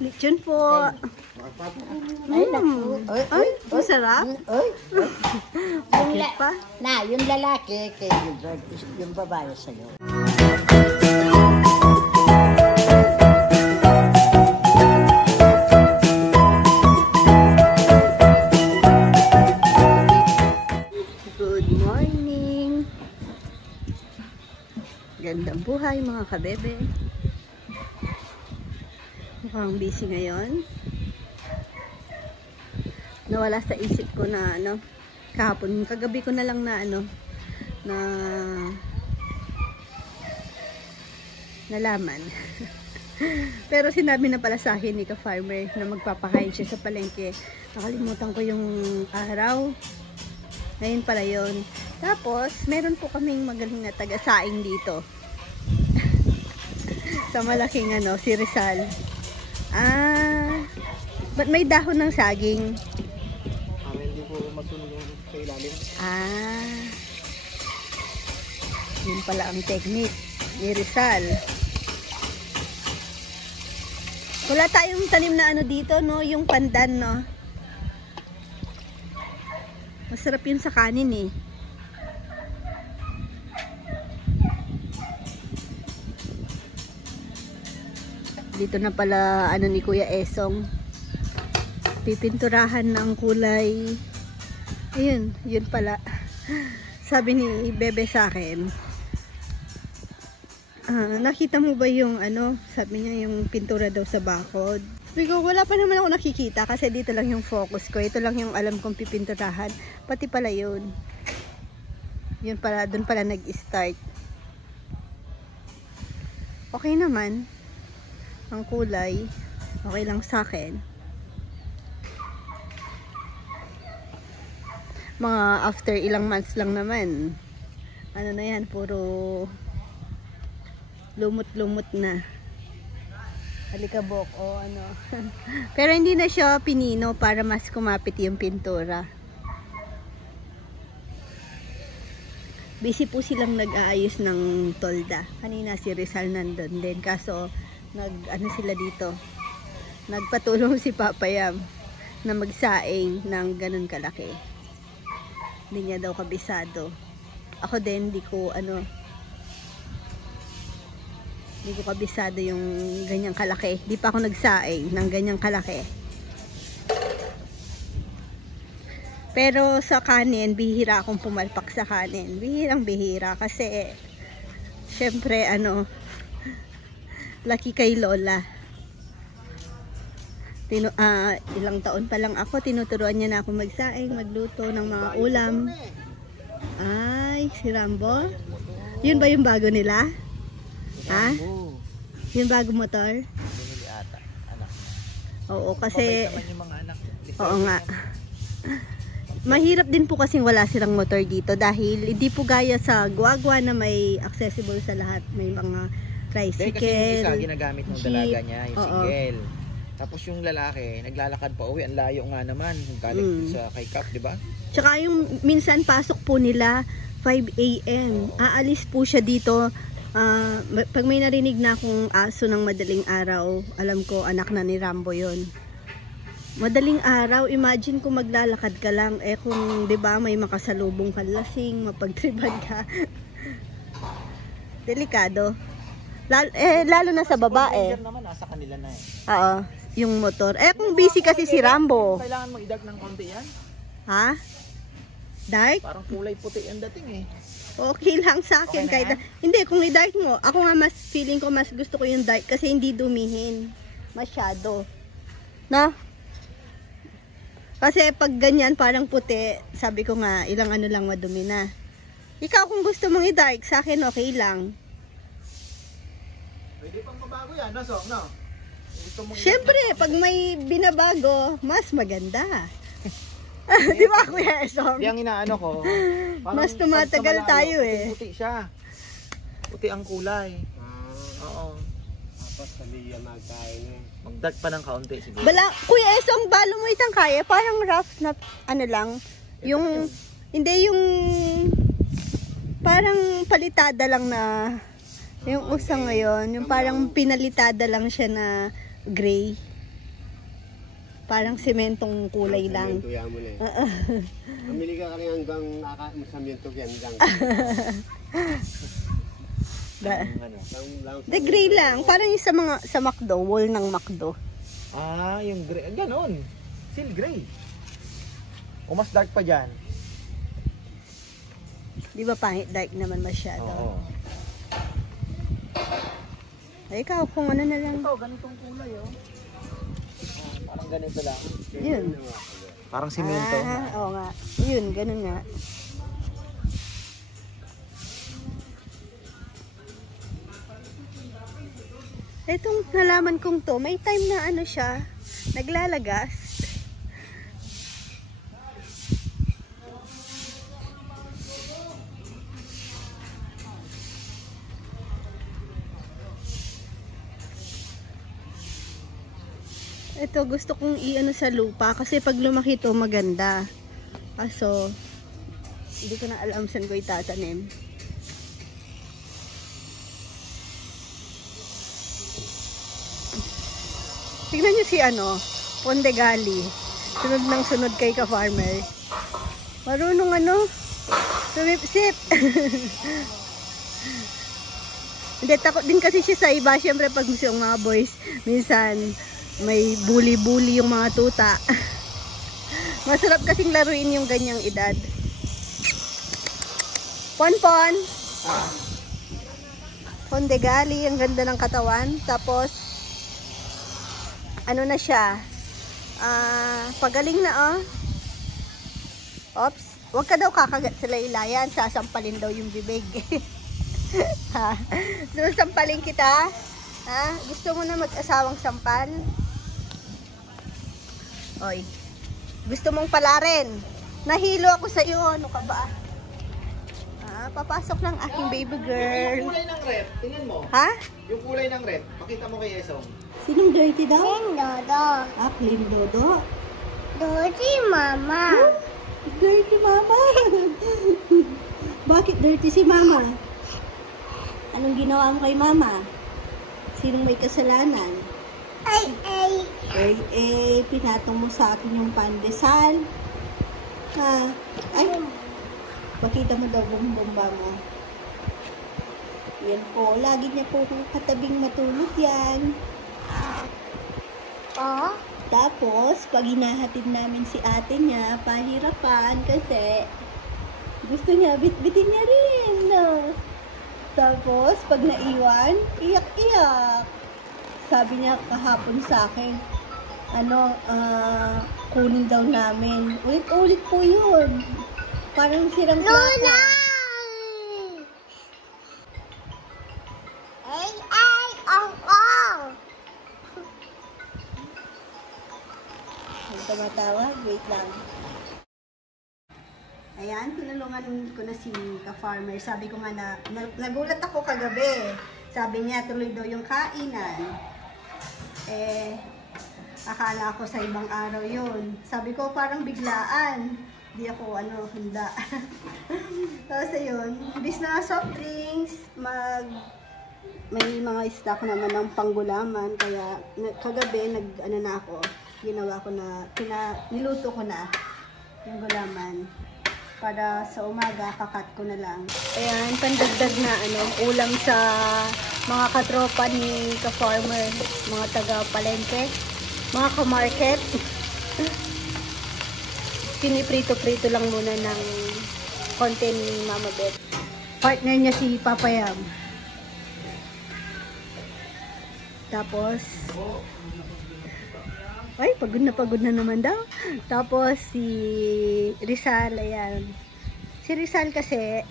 Lechon po. Ay, naku. Ay, masarap. Bakit pa? Na, yung lalaki, kay yung babae sa'yo. Good morning. Gandang buhay mga kabebe. Mukhang busy ngayon. Nawala sa isip ko na kahapon, kagabi ko na lang na nalaman. Pero sinabi na pala sa akin ni ka-farmer na magpapakain siya sa palengke. Nakalimutan ko yung araw. Ngayon pala yun. Tapos, meron po kaming magaling na taga-saing dito. Sa malaking si Rizal. Ba't may dahon ng saging? Hindi po masunog sa ilalim. Yun pala ang technique ni Rizal. Wala tayong tanim na dito, no? Yung pandan, no? Masarap yun sa kanin, eh. Dito na pala ni Kuya Esong. Pipinturahan ng kulay. Ayun, yun pala. Sabi ni Bebe sa akin, nakita mo ba yung sabi niya yung pintura daw sa bakod. Sabi ko, wala pa naman ako nakikita kasi dito lang yung focus ko. Ito lang yung alam kong pipinturahan. Pati pala yun. Yun pala, dun pala nag-start. Okay naman. Ang kulay, okay lang sa akin. Mga after ilang months lang naman. Na yan, puro lumot-lumot na. Alikabok o Pero hindi na siya pinino para mas kumapit yung pintura. Busy po silang nag-aayos ng tolda. Kanina si Rizal nandun din. Kaso, sila dito. Nagpatulong si Papayam na magsaing ng ganun kalaki. Hindi niya daw kabisado. Ako din, hindi ko kabisado yung ganyang kalaki. Di pa ako nagsaing ng ganyang kalaki. Pero sa kanin, bihira akong pumalpak sa kanin. Bihirang bihira kasi syempre laki kay Lola. Ilang taon pa lang ako, tinuturuan niya na ako magsaing, magluto ng mga ulam. Ay, si Rambo? Yun ba yung bago nila? Ha? Yung bagong motor? Oo, kasi oo nga. Mahirap din po kasing wala silang motor dito dahil hindi po gaya sa Guagua na may accessible sa lahat. May mga tricycle. Kasi yung isa ginagamit ng dalaga niya, yung single. Tapos yung lalaki, naglalakad pa uwi. Ang layo nga naman. Galing sa kay Cap, di ba? Tsaka yung minsan pasok po nila 5 AM. Aalis po siya dito. Pag may narinig na akong aso ng madaling araw, alam ko anak na ni Rambo yon. Madaling araw, imagine kung maglalakad ka lang, kung 'di ba may makasalubong kang lasing, mapagtripan ka. Delikado. Lalo na sa babae. Naman nasa kanila na Oo, yung motor. Kung busy kasi si Rambo. Kailangan mo i-dark ng konti yan? Ha? Dark? Parang kulay puti ang dating Okay lang sa akin. Okay kahit hindi, kung i-dark mo, ako nga mas feeling ko mas gusto ko yung dark kasi hindi dumihin masyado. Na? Kasi pag ganyan parang puti, sabi ko nga ilang lang madumi na. Ikaw kung gusto mong i-dark, sa akin okay lang. Pwede pang mabago yan, no? Siyempre, pag may binabago, mas maganda. Di ba, Kuya Esong? Di ang inaano ko. Mas tumatagal tayo Puti siya. Puti ang kulay. Oo. Tapos saliya magkain Magdark pa ng kaunti siguro. Kuya Esong, balo mo itang kaya. Parang rough na lang. Yung, hindi yung, parang palitada lang na, yung usang ngayon. Yung parang pinalitada lang siya na gray. Parang sementong kulay lang. Samyento mo na eh. Pamili ka kanya hanggang samyento yan lang. The gray lang. Parang yung sa McDo, wall ng McDo. Ah, yung gray. Ganon. Seal gray. O mas dark pa dyan. Di ba pangit dark naman masyado? Oo. Ay, ikaw, kung ano na lang. Ito, ganitong kulay oh. Parang ganito lang. Yun. Parang simento. Oo nga. Yun, ganun nga. Itong nalaman kong to, may time na ano siya, naglalagas. Ito, gusto kong i-ano sa lupa kasi pag lumaki to maganda. Kaso, hindi ko na alam saan ko itatanim. Tignan nyo si Pondegali. Sunod ng sunod kay ka-farmer. Marunong sumipsip. Hindi, takot din kasi siya sa iba. Siyempre pag yung mga boys, minsan may bully-bully yung mga tuta. Masarap kasing laruin yung ganyang edad. Pon-pon. Pondegali, ang ganda ng katawan. Tapos, ano na siya? Pagaling na Oops. Huwag ka daw kakagat sila ilayan. Sasampalin daw yung bibig. Sampalin kita. Ha? Gusto mo na mag-asawang sampal? Oy. Gusto mong palarin? Nahilo ako sa iyo. Ano ka ba? Papasok ng aking baby girl. Yung kulay ng rep, tingnan mo. Ha? Yung kulay ng rep, pakita mo kay Esong. Sinong dirty daw? Clean Dodo. Clean Dodo. Dirty Mama. Dirty Mama. Bakit dirty si Mama? Anong ginawa mo kay Mama? Sinong may kasalanan? Ay. Pinatong mo sa akin yung pandesal. Ay, pakita mo daw bomba mo. Yan po, lagi niya po katabing matulog yan. Tapos, pag hinahatid namin si ate niya, pahirapan kasi gusto niya, bitbitin niya rin. Tapos, pag naiwan, iyak-iyak. Sabi niya kahapon sa akin, kunin daw namin. Ulit-ulit po yun. Parang sirang plaka. Ang tumatawag, wait lang. Ayan, tinulungan ko na si ka-farmer. Sabi ko nga nagulat ako kagabi. Sabi niya, tuloy daw yung kainan. Akala ko sa ibang araw yun. Sabi ko, parang biglaan. Di ako, handa. Tapos ayun, imbis na soft drinks, may mga stock naman ng panggulaman. Kaya, kagabi, ginawa ko na, niluto ko na yung gulaman. Para sa umaga, kakat ko na lang. Ayan, pandagdag na ulam sa mga katropa ni ka-farmer, mga taga-palengke, mga ka-market. Piniprito-prito lang muna ng konti ni Mama Beth. Partner niya si Papa Yam. Tapos, ay, pagod na naman daw. Tapos, si Rizal, ayan. Si Rizal kasi,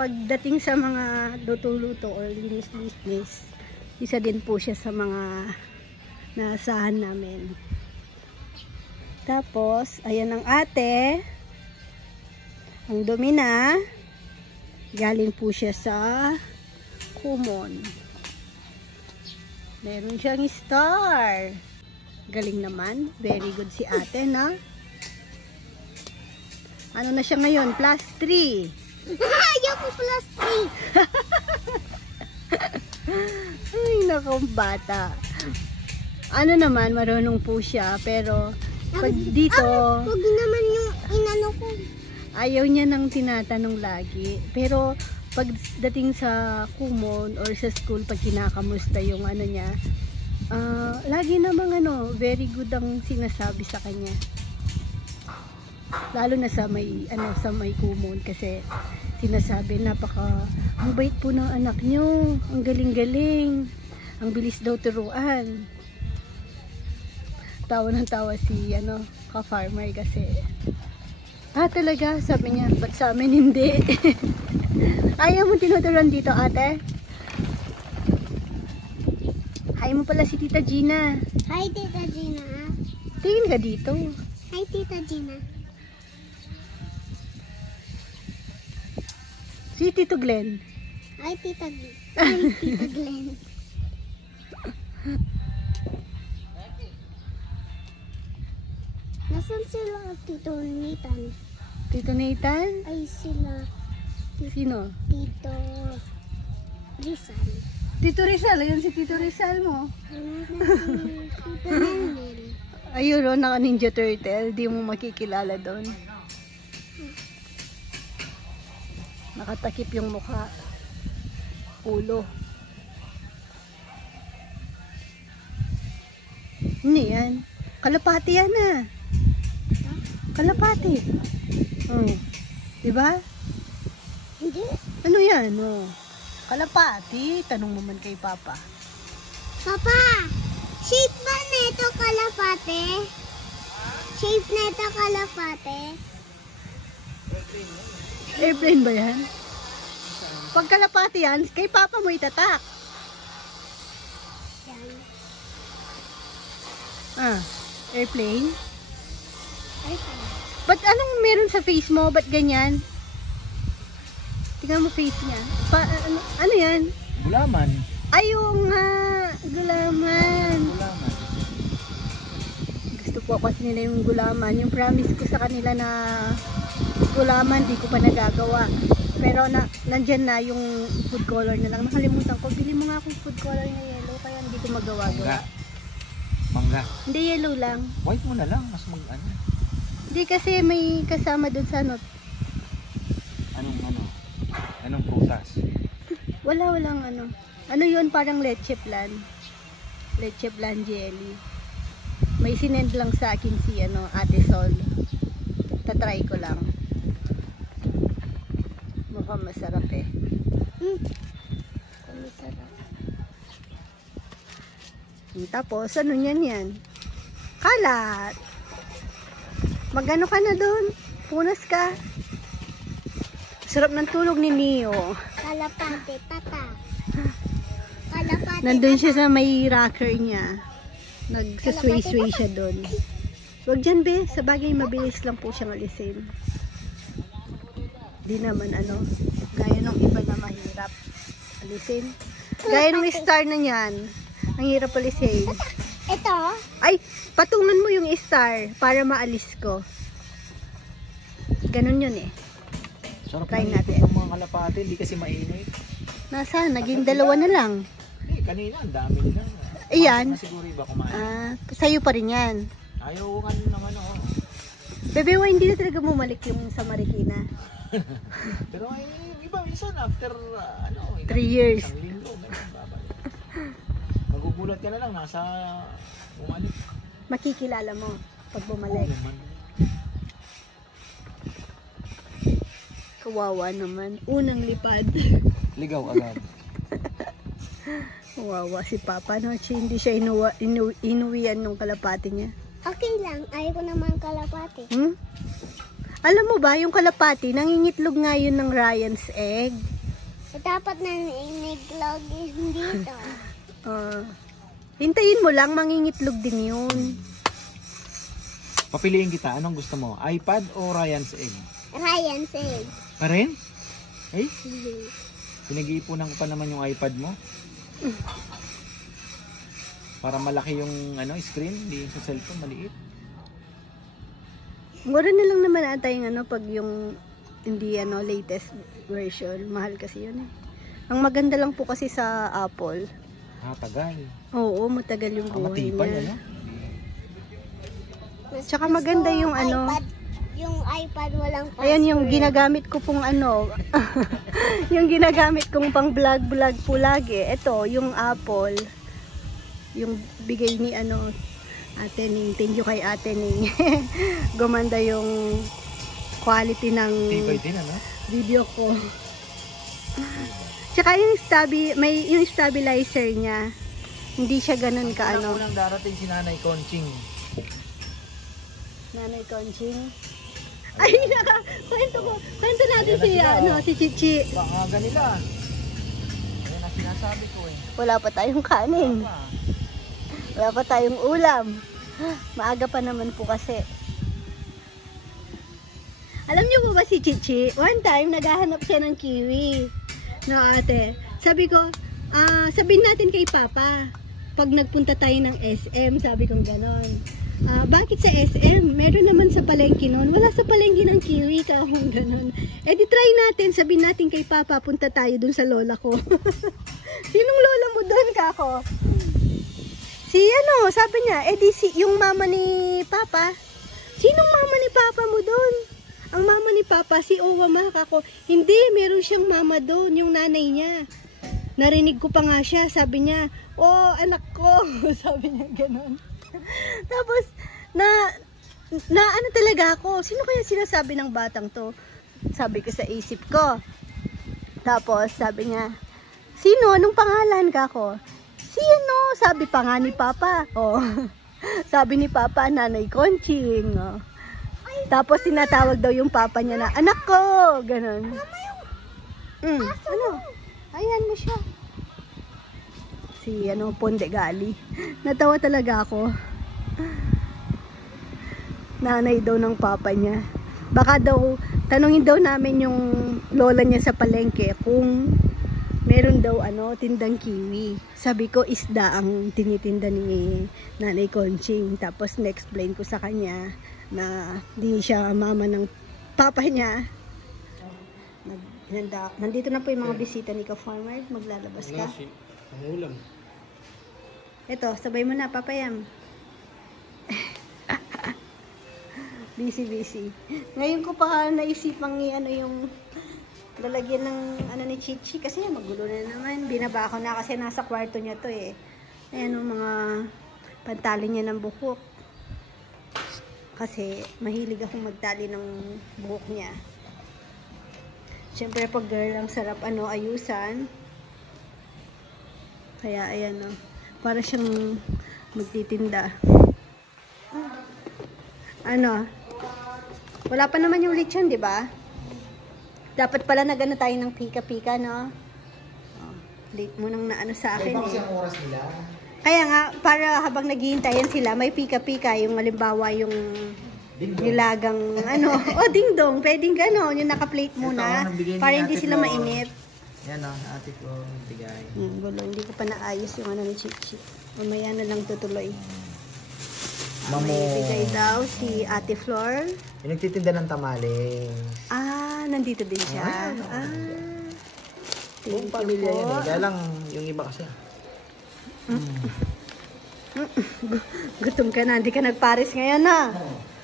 pagdating sa mga luto-luto or linis-linis, isa din po siya sa mga naasahan namin. Tapos, ayan ang ate. Ang dumi na. Galing po siya sa Kumon. Meron siyang star. Galing naman. Very good si ate, na? Ano na siya ngayon? +3. Ayaw ko +3. Ay, nakong bata. Ano naman, marunong po siya. Pero, pag dito, Huwag naman yung inano ko. ayaw niya nang tinatanong lagi. Pero, pagdating sa kumon or sa school, pag kinakamusta yung ano niya, lagi namang very good ang sinasabi sa kanya. Lalo na sa may kumon kasi sinasabi ang bait po ng anak nyo, ang galing-galing, ang bilis daw turuan. Tawa ng tawa si ka-farmer kasi talaga, sabi niya, ba't sa amin hindi? Ayaw mo tinuturuan dito, ate? Ayaw mo pala si Tita Gina. Hi, Tita Gina. Tingin ka dito. Hi, Tita Gina. Si Tito Glenn. Hi, Tita Glenn. Hi, Tita Glenn. Nasaan sila, Tito Nathan? Tito Nathan? Ay, sila. Sino? Tito Rizal. Tito Rizal. Ayun si Tito Rizal mo. Ano na si Tito Nenel? Ayun o, naka Ninja Turtle. Di mo makikilala doon. Nakatakip yung mukha. Ulo. Hindi yan. Kalapati yan Kalapati. Diba? Hindi. Ano yan? Kalapati. Tanong mo man kay Papa. Papa, shape ba nito kalapate? Shape nito kalapate? Airplane ba yan? Pag kalapati yan, kay Papa mo itatak. Yan. Airplane? Ay, pala. Ba't anong meron sa face mo? Ba't ganyan? Tingnan mo face niya. Ano yan? Gulaman. Ayun nga! Gulaman! Gulaman. Gusto po kasi nila yung gulaman. Yung promise ko sa kanila na gulaman, di ko pa nagagawa. Pero nandyan na yung food color na lang. Nakalimutan ko. Bili mo nga akong food color na yellow. Kaya hindi ko magawa-gawa. Mangga. Hindi, yellow lang. White mo na lang. Mas Hindi kasi may kasama doon sa Anong prutas? walang ano yun, parang leche plan jelly. May sinend lang sa akin si Ate Sol. Tatry ko lang, mukhang masarap Masarap. Tapos ano yan kalat. Magano ka na doon, punas ka. Sarap ng tulog ni Neo. Kalapate, tata. Kalapate, Nandun siya sa may rocker niya. Nagsasway-sway siya doon. Wag dyan, be. Sa bagay, mabilis lang po siyang alisin. Di naman gaya ng iba na mahirap alisin. Gaya ng star na yan. Ang hirap alisin. Ito? Ay, patungan mo yung star para maalis ko. Ganun yun Sarap Try na natin. ng mga kalapati. Hindi kasi mainit. Naging 2 na lang. Hindi, kanina. Ang dami nila. Ayan. Siguro iba kumain. Sa'yo pa rin yan. Ayaw ko naman Bebe, hindi na talaga bumalik yung sa Marikina. Pero iba minsan after 3 years. Isang linggo. Babalik. Magugulat ka na lang. Nasa bumalik. Makikilala mo pag bumalik. naman. Kawawa naman. Unang lipad. Ligaw agad. Kawawa si Papa. Hindi siya inuwian nung kalapati niya. Okay lang. Ayaw ko naman kalapate. Alam mo ba, yung kalapati, nangingitlog nga yun ng Ryan's egg. Dapat na iniglog dito. Hintayin mo lang, mangingitlog din yun. Papiliin kita. Anong gusto mo? iPad o Ryan's egg? Ryan said. Pa rin? Ay? Pinag-iipunan ko pa naman yung iPad mo. Para malaki yung screen, hindi sa cellphone maliit. Mura na lang naman ata yung pag yung hindi latest version. Mahal kasi yun Ang maganda lang po kasi sa Apple, Tagal. Oo, matagal yung buhay Matibay, niya. ano? Mas Tsaka gusto maganda ko yung ano. Yung iPad walang password. Ayan yung ginagamit ko pong ano. Yung ginagamit kong pang vlog po lagi. Ito, yung Apple. Yung bigay ni ano, Ate Ning. Thank you kay Ate Ning. Gumanda yung quality ng Tibay din, ano? video ko. Tsaka yung yung stabilizer niya. Hindi siya ganun ka ano. Unang darating si Nanay Conching. Nanay Conching. Ay, kwento natin Ayan na si, sila, ano, oh. si Chichi. Baka nila. Ayan ang sinasabi ko eh. Wala pa tayong kanin. Wala pa tayong ulam. Maaga pa naman po kasi. Alam niyo po ba si Chichi? One time, naghahanap siya ng kiwi. No, ate. Sabi ko, sabihin natin kay Papa. Pag nagpunta tayo ng SM, sabi kong ganon. Bakit sa SM? Meron naman sa palengke nun. Wala sa palengke ng kiwi, kahong ganon. Eh di try natin, sabihin natin kay Papa, punta tayo dun sa lola ko. Sinong lola mo dun, kako? Si ano, sabi niya, eh di yung mama ni Papa. Sinong mama ni Papa mo dun? Ang mama ni Papa, si Owa kako. Hindi, meron siyang mama dun, yung nanay niya. Narinig ko pa nga siya, sabi niya, oh, anak ko. Sabi niya ganon. Tapos, na ano talaga ako, sino kaya sinasabi ng batang to? Sabi ko sa isip ko. Tapos, sabi niya, sino? Anong pangalan kako? Sino? Sabi pa nga ni Papa. Oh. Sabi ni Papa, Nanay Conching. Oh. Tapos, tinatawag daw yung Papa niya na, anak ko! Ganon. Ano? Ayan mo siya. Si Ponde Gali. Natawa talaga ako. Nanay daw ng papa niya. Baka daw, tanungin daw namin yung lola niya sa palengke kung meron daw tindang kiwi. Sabi ko, isda ang tinitinda ni Nanay Conching. Tapos na-explain ko sa kanya na di siya mama ng papa niya. Nandito na po yung mga bisita ni Ka-Farmer. Maglalabas ka. Ang ulam. Ito, sabay mo na, papayam. Busy. Ngayon ko pa naisipang yung lalagyan ng ni Chichi kasi magulo na naman. Binaba ko na kasi nasa kwarto niya to eh. Ayan yung mga pantali niya ng buhok. Kasi mahilig akong magtali ng buhok niya. Siyempre pag girl ang sarap ayusan. Kaya ayan para siyang magtitinda. Wala pa naman yung lechon, di ba? Dapat pala nagano tayo ng pika-pika, no? Late mo nang sa akin eh. Ang oras nila. Kaya nga, para habang naghihintayan sila, may pika-pika, yung halimbawa yung nilagang ding-dong, pwedeng gano'n, yung naka-plate muna, para hindi sila mainip. Yan ate ko, bigay. Gulo, hindi ko pa naayos yung ni Chichi. Mamaya na lang tutuloy. May bigay daw si Ate Flor. Yung nagtitinda ng tamales. Nandito din siya. Buong Thank pamilya you yan po. eh. Kaya lang, yung iba kasi. Gutom ka na, hindi ka nagparis ngayon na.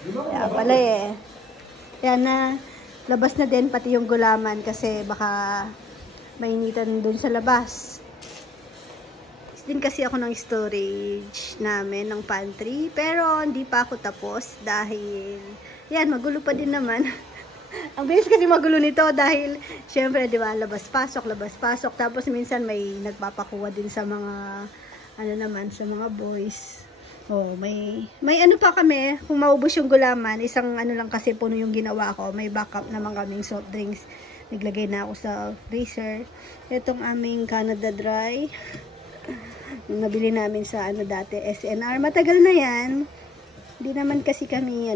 Kaya pala eh. Yan na, labas na din pati yung gulaman kasi baka mainitan dun sa labas. Din kasi ako ng storage namin ng pantry, pero hindi pa ako tapos dahil yan, magulo pa din naman. Ang bilis kasi magulo nito dahil syempre, di ba, labas pasok, tapos minsan may nagpapakuha din sa mga sa mga boys. May pa kami, kung maubos yung gulaman, isang lang kasi puno yung ginawa ko, may backup naman kaming soft drinks. Naglagay na ako sa freezer. Itong aming Canada Dry. Nabili namin sa dati, SNR. Matagal na yan. Hindi naman kasi kami,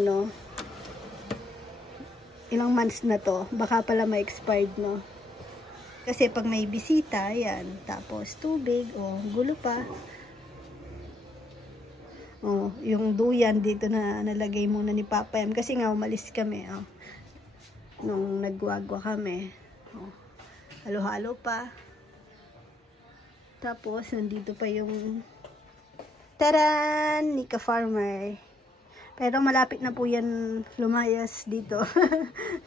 ilang months na to. Baka pala ma-expired, no? Kasi pag may bisita, yan. Tapos tubig, gulo pa. Yung duyan dito na nalagay muna ni Papa M. Kasi nga, umalis kami, nung nagwagwa kami. Halo-halo pa. Tapos, nandito pa yung taran! Nika Farmer. Pero malapit na po yan lumayas dito.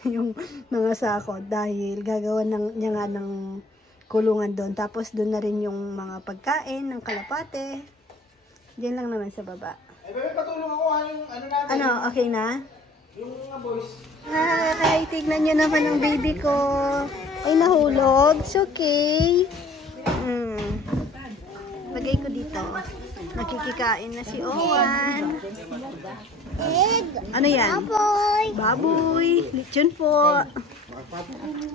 Yung mga sako. Dahil gagawa niya nga ng kulungan doon. Tapos, doon na rin yung mga pagkain ng kalapate. Diyan lang naman sa baba. Eh, bebe, patulong ako yung ano natin. Ano, okay na? Yung mga boys. Hi! Tignan nyo naman ang baby ko. Ay, nahulog. It's okay. Lagay ko dito. Nakikikain na si Owan. Egg. Ano yan? Boy. Baboy. Lechon po.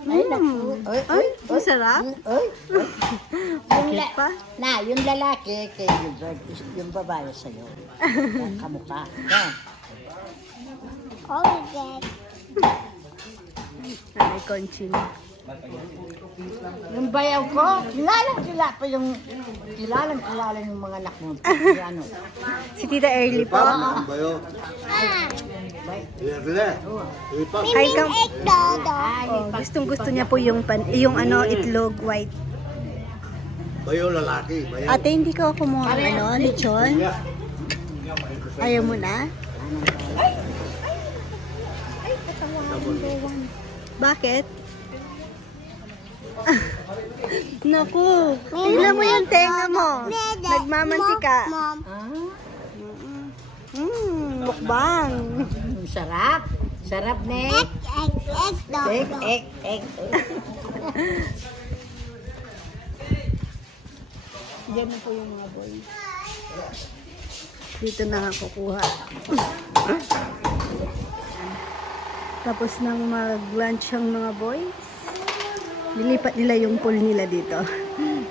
Ay, masarap. Oy, Bakit pa? na, yung lalaki kay Gilbert, yung babae sa'yo. Kamukha. Yan. Okay. Ay, Conching. Yung bayaw ko, kilalang yung mga anak mo. Ano? Si Tita Early po. Bayo. Hi, Kam. Egg dodo. Oh, gustong-gusto niya po yung itlog white. Bayo lalaki. Bayo. Ate, hindi ka kumuha ng lechon? Ayaw mo na? Bakit? Naku, tingnan mo yung tenga mo. Nagmamantika. Mom. Mukbang. Sarap. Sarap, ne? Egg dodo. Egg. Diyan na po yung mga boys. Dito na ako kukuha. Tapos nang mag-lunch ang mga boys, nilipat nila yung pool nila dito.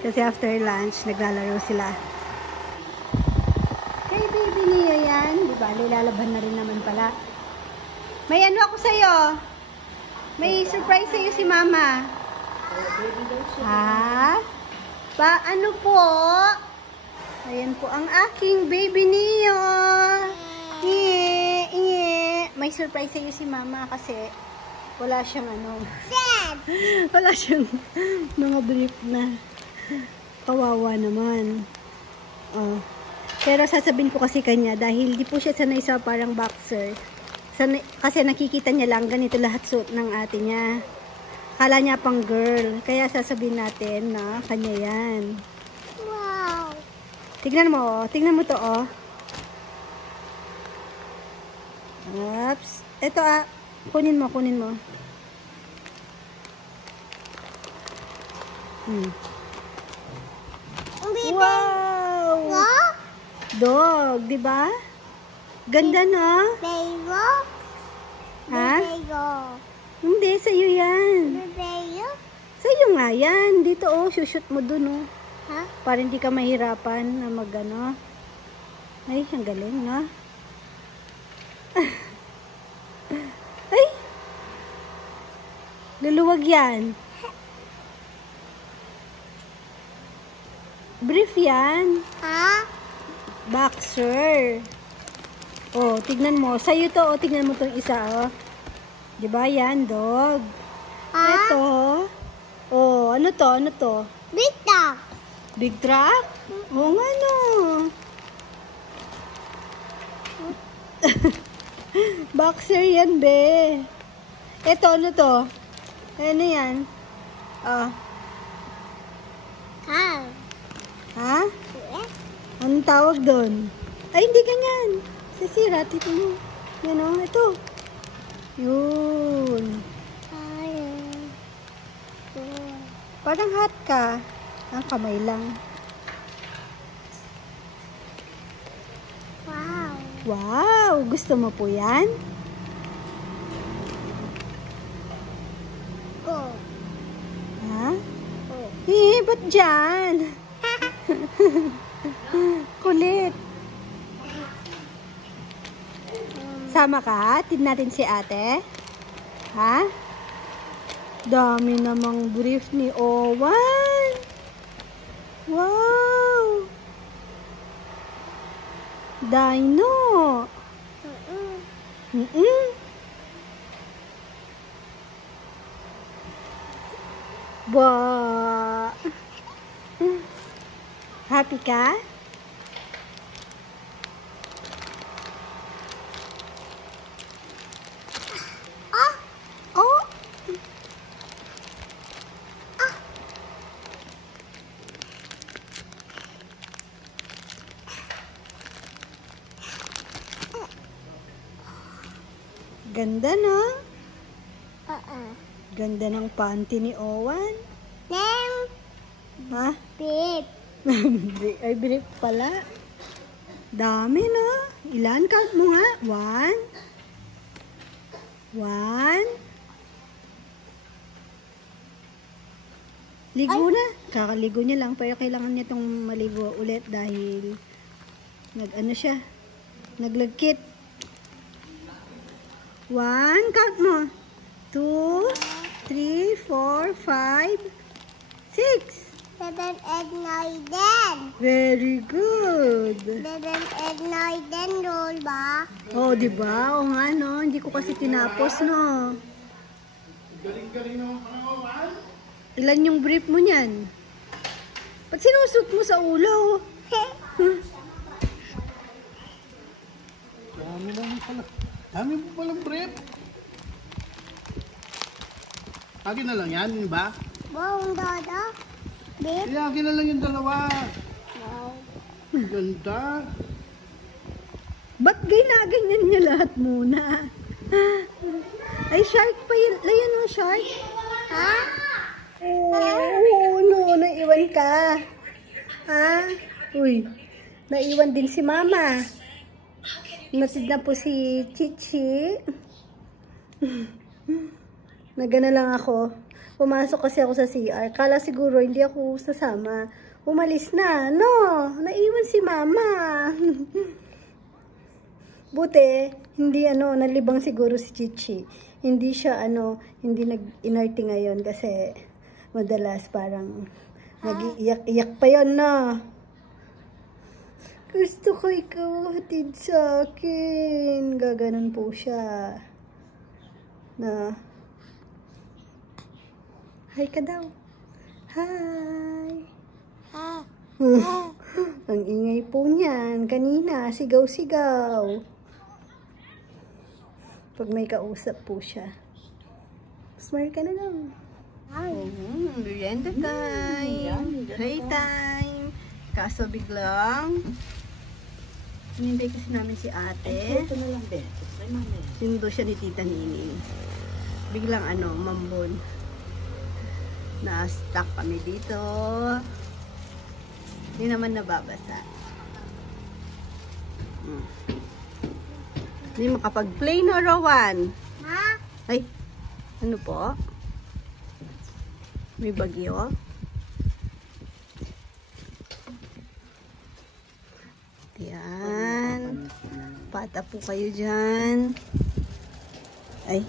Kasi after lunch, naglalaro sila. Kay baby niya yan. Diba? Lalaban na rin naman pala. May ano ako sa'yo? May surprise sa'yo si mama. Ha? Ano po? Ayan po ang aking baby niyo. May surprise sa'yo si mama kasi wala siyang wala siyang mga brief na. Kawawa naman. Oh. Pero sasabihin ko kasi kanya dahil di po siya sanay sa parang boxer. Kasi nakikita niya lang ganito lahat suot ng ate niya. Kala niya pang girl. Kaya sasabihin natin na kanya yan. Wow. Tignan mo to oh. Oops. Ito kunin mo. Wow! What? Dog, di ba? Ganda no? Bego. Ha? Bego. Hindi, sa'yo yan. Bego. Sa'yo nga yan. Dito shoot mo dun oh. Ha? Para hindi ka mahirapan na Ay, ang galing no? Ay! Luluwag yan. Brief yan. Ha? Boxer. Oh, tignan mo. Sa'yo to, tignan mo tong isa, oh. Diba yan, dog? Ha? Ito. Oh, ano to? Big dog. Big truck? Oo nga, no. Boxer yan, be. Ito, ano to? Ano yan? Oh. Ha? Ha? Anong tawag doon? Ay, hindi ganyan. Sisira, tito mo. Yan o, ito. Yun. Parang hot ka. Ang kamay lang. Wow. Wow! Gusto mo po yan? Go. Ha? Ba't dyan? Kulit. Sama ka? Tin natin si ate? Ha? Dami namang brief ni Owan. Wow! Dino. Ba. Happy ka? Ah! Oh! Ganda, no? Ganda ng panty ni Owen. Name, Ha? babe. Ay, brief pala. Dami, no? Ilan? Count mo nga. 1. Ligo na. Kakaligo niya lang. Pero kailangan niya itong maligo ulit dahil nag-ano siya. Naglagkit. 1. Count mo. 2, 3, 4, 5, 6. 7, 8, 9, 10. Very good. 7, 8, 9, 10, roll ba? Oh, di ba? O nga, no? Hindi ko kasi tinapos, no? Ilan yung brief mo niyan? Ba't sinusot mo sa ulo? Dami mo palang brief. Akin na lang yan, di ba? Wow, dada. Babe. Akin na lang yung dalawa. Wow. Ganda. Ba't ginaganyan niya lahat muna? Ay, shark pa yun. Ayan mo, shark. Ha? Oh, no, naiwan ka. Ha? Uy, naiwan din si Mama. Natid na po si Chichi. Nagana lang ako. Pumasok kasi ako sa CR. Kala siguro hindi ako sasama. Umalis na. No, naiwan si Mama. Buti, hindi nalibang siguro si Chichi. Hindi siya hindi nag-inarte ngayon kasi madalas parang nag-iiyak-iyak pa yun, no? Gusto ko ikaw hatid sa akin. Gaganon po siya. Na, hi ka daw. Hi. Ha? Ang ingay po niyan. Kanina, sigaw-sigaw. Pag may kausap po siya. Smile ka na lang. Merienda time. Playtime. Kaso biglang hinintay kasi namin si ate. Ito na lang, Ben. Ay, mamaya. Sinundo siya ni Tita Nining. Biglang mambon. Na-stuck kami dito. Hindi naman nababasa. Hindi makapag-play, no, Rowan? Ha? Ay, ano po? May bagyo? Yan. Pata po kayo dyan. Ay,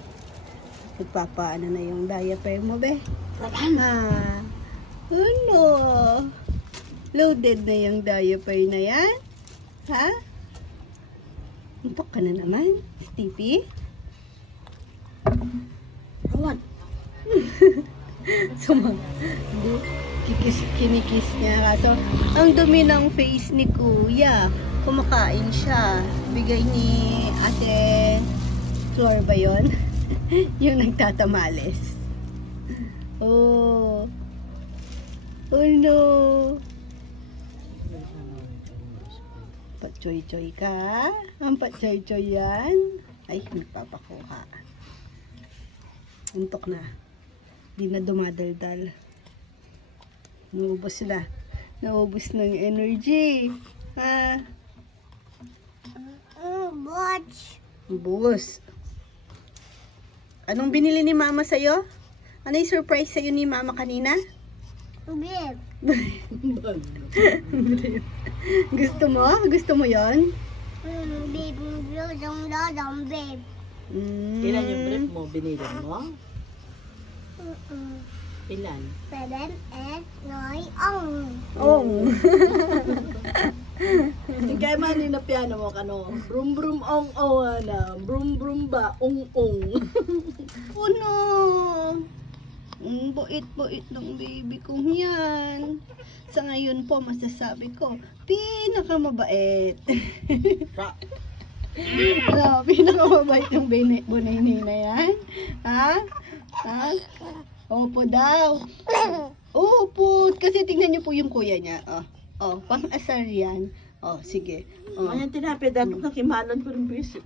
nagpapaano na yung diaper mo, be? Ah, ano? Loaded na yung diaper na yan? Ha? Antok ka na naman, Stevie? Rowan. Kinikis niya. Kaso, ang dumi ng face ni Kuya. Kumakain siya. Bigay ni Ate Flor ba yun? Yung nagtatamales. Oh. Oh no. Patsoy-choy ka? Ang patsoy-choy yan? Ay, nagpapakuha. Untok na. Di na dumadaldal. Naubos na. Naubos na yung energy. Ha? Watch. Ubus. Anong binili ni Mama sa'yo? Ano yung surprise sa'yo ni Mama kanina? Babe. Gusto mo? Gusto mo yon? Babe, dadang, babe. Ilan yung brief mo? Binili mo? Ilan? 7, 8, 9, Oh. Kaya man na piano mo brum brum ong na brum brum ba ong ong. Oh no. Ang bait-bait ng baby kong yan. Sa ngayon po, masasabi ko, pinakamabait. Pinakamabait yung bunay na yan. Ha? Ha? Opo daw. Opo. Kasi tingnan niyo po yung kuya niya. Pang-asar yan. Sige. Ayan, tinapay dato kakimanon ko rin beso.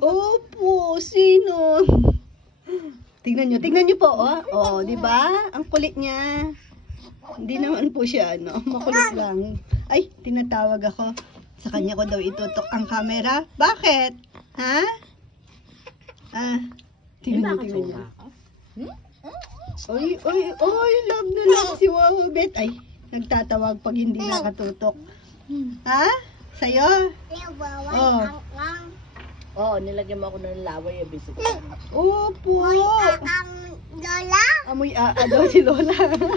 Opo, sino? Tingnan niyo po, di ba? Ang kulit niya. Hindi naman po siya, makulit lang. Ay, tinatawag ako. Sa kanya ko daw itutok ang camera. Bakit? Ha? Tingnan niyo. Oy, love na love si Wawabet. Ay, nagtatawag pag hindi nakatutok. Ha? Sa'yo? Nilagyan mo ako ng laway, beso. Opo. Lola? Amoy daw si Lola.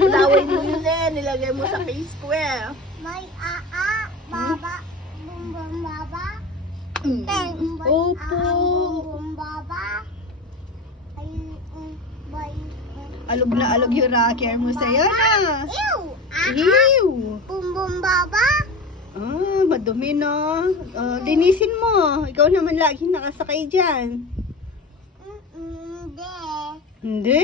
Laway mo yun nilagay mo sa face square. May baba, bum bum baba. Opo. Bum baba. Alog na alog yung rocker mo sa'yo na. Ew! Ew! Bum bum baba. Madumi no. Linisin mo. Ikaw naman lagi nakasakay dyan. Hindi. Hindi?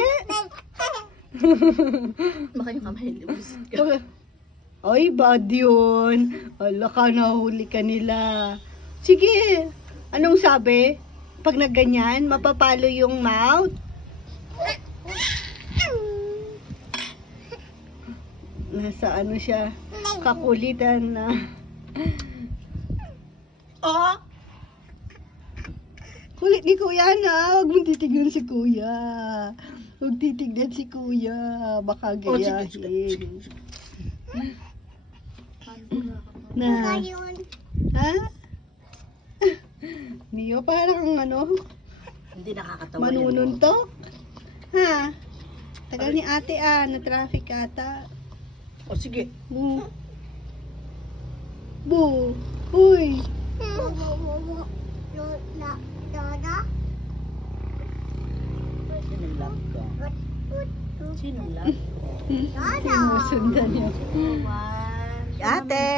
Baka yung kamay lubos. Ay, bad yun. Ala ka, nahuli ka nila. Sige. Anong sabi? Pag nagganyan, mapapalo yung mouth. Nasa ano siya? Kakulitan na. Kulit ni Kuya na. Huwag mong titignan si Kuya. Huwag titignan si Kuya. Baka gayahin. Na. Yun. Ha? Niyo, parang Hindi nakakatawa manununtok. Ha? Tagal ni ate na-traffic ata. Sige. Bu. Bu. Uy. Lola. Sinong love ka? Sinong love? Sinusundan niya. Ate.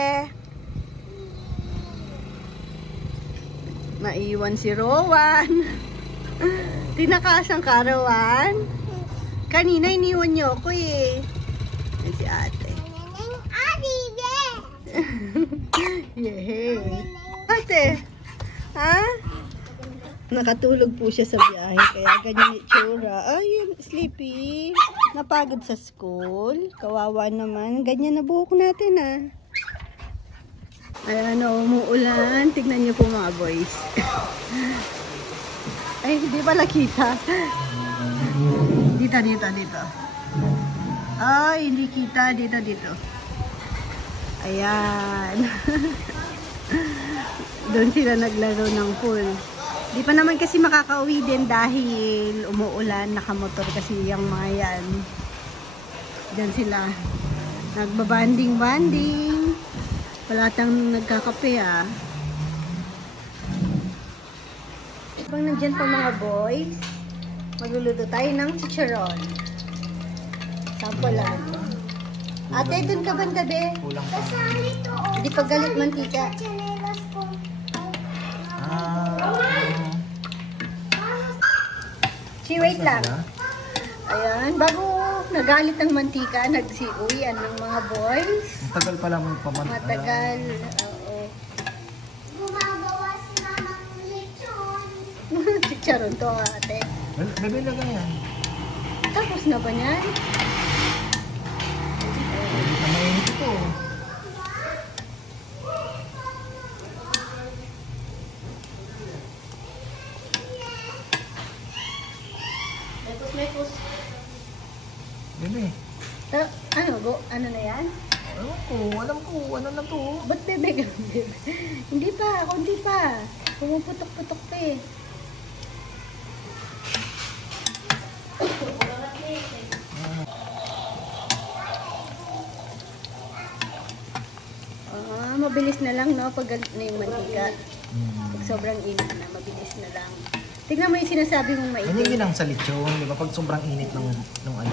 Naiwan si Rowan. Tinakasang ka, Rowan. Kanina iniwan niyo ako eh. Yan si ate. Yehey. Ate. Ha? Nakatulog po siya sa biyahe. Kaya ganyan yung tsura. Ay, sleepy. Napagod sa school. Kawawa naman. Ganyan na buhok natin Ayan, umuulan. Tignan niyo po mga boys. Ay, hindi ba nakita? Dito. Ay, hindi kita. Dito. Ayan. Doon sila naglaro ng pool. Di pa naman kasi makakauwi din dahil umuulan. Nakamotor kasi yung mga yan. Diyan sila. Nagbabanding-banding. Wala tang nagkakape Habang nandyan pa mga boys, magluluto tayo ng chicharon. Sample lang. Ate, dun ka banda be? Kulang pa. Hindi pa galit mantika. Wait lang. Ayan, bago nagalit ng mantika, nagsiuwian ng mga boys. Matagal pala mo pamantika. Matagal, oo. Gumagawa si Mama ng lechon. Chicharon to ate. Bebe lagay yan. Tapos na ba niyan? Hindi na mainit ito. Mekos. Bebe. Ano na yan? Alam ko, ano na to? Ba't bebe? Hindi pa, kundi pa. Pumuputok-putok pa eh. Mabilis na lang no, pag galit na yung mantika. Pag sobrang init na, mabilis na lang. Tingnan mo yung sinasabi mong Ganyan maitim. din ang sa lechon, di ba? Pag sobrang init ng ano,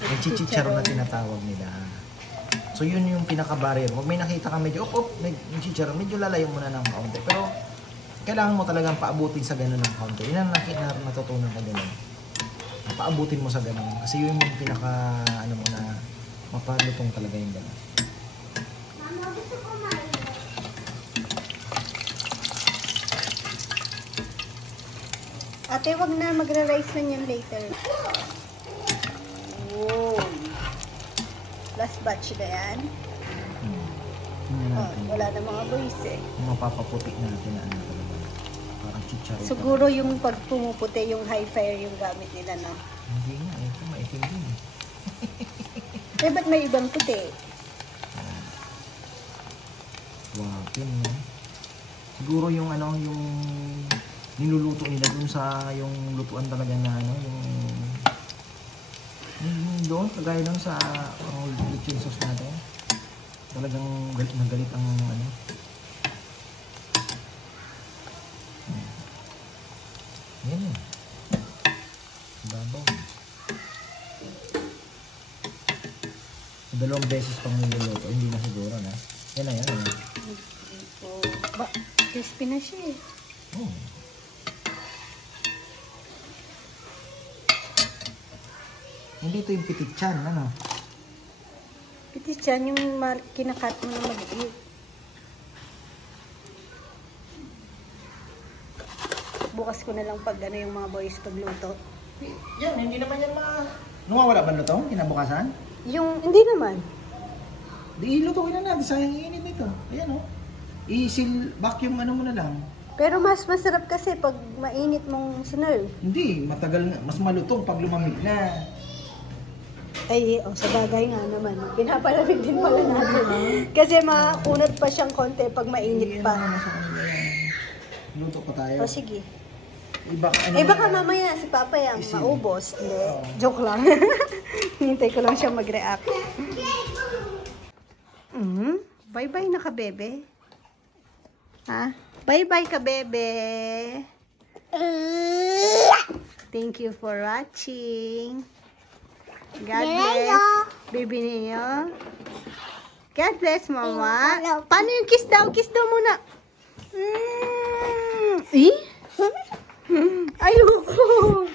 yung chichicharon na tinatawag nila. So yun yung pinaka-barrier. Pag may nakita ka medyo, may chichicharon, medyo lalayo muna ng kaunti. Pero kailangan mo talagang paabutin sa ganun ng kaunti. Yun ang natutunan ko ganun. Paabutin mo sa ganun. Kasi yun yung pinaka, ano mo na, mapalutong talaga yung ganun. Mama, gusto ko mainit. Ate, wag na. Magra-rice na yan later. Wow. Last batch na yan. Tingnan Oh, natin. wala na mga boys eh. Yung mapapaputi natin na ano talaga. Parang chicharon. Siguro yung pag pumuputi, yung high fire yung gamit nila, no? Hindi nga, ito maitim din eh. Eh, ba't may ibang puti? Wow, yun no? Siguro yung ano, yung niluluto nila dun sa yung lutuan talaga na ano, yung doon, kagaya doon sa lechon sauce natin. Talagang galit na galit ang ano. Yan yun. Babaw. Dalawang beses pang niluluto, hindi na siguro na. Yan na yan. Oh, crispy na siya eh. Oh. Hindi ito yung pitichan, ano? Pitichan yung kinakat mo na maliit. Bukas ko na lang pag ano yung mga boys pagluto. Yan, hindi naman yan Nawawala ba lutong kinabukasan? Yung, hindi naman. Di lutuin na natin, sayang iinit nito. Ayan oh. I-seal vacuum ano mo na lang. Pero mas masarap kasi pag mainit mong sinerve. Hindi, matagal na, mas malutong pag lumamig na. Ay, sa bagay nga naman. Pinapalamig din pala natin. Kasi makunat pa siyang konti pag mainit Hindi, pa. ano, nasa kanila yan. Luto pa tayo. O sige. Iba, ano Eh baka na- mamaya si Papa yung Isin. maubos. Hindi. Oo. Joke lang. Hintay ko lang siya mag-react. Bye-bye na ka, bebe. Ha? Bye-bye ka, bebe. Thank you for watching. God bless. Baby niyo. God bless, mama. Paano yung kiss daw? Kiss daw muna. Eh? Ayoko.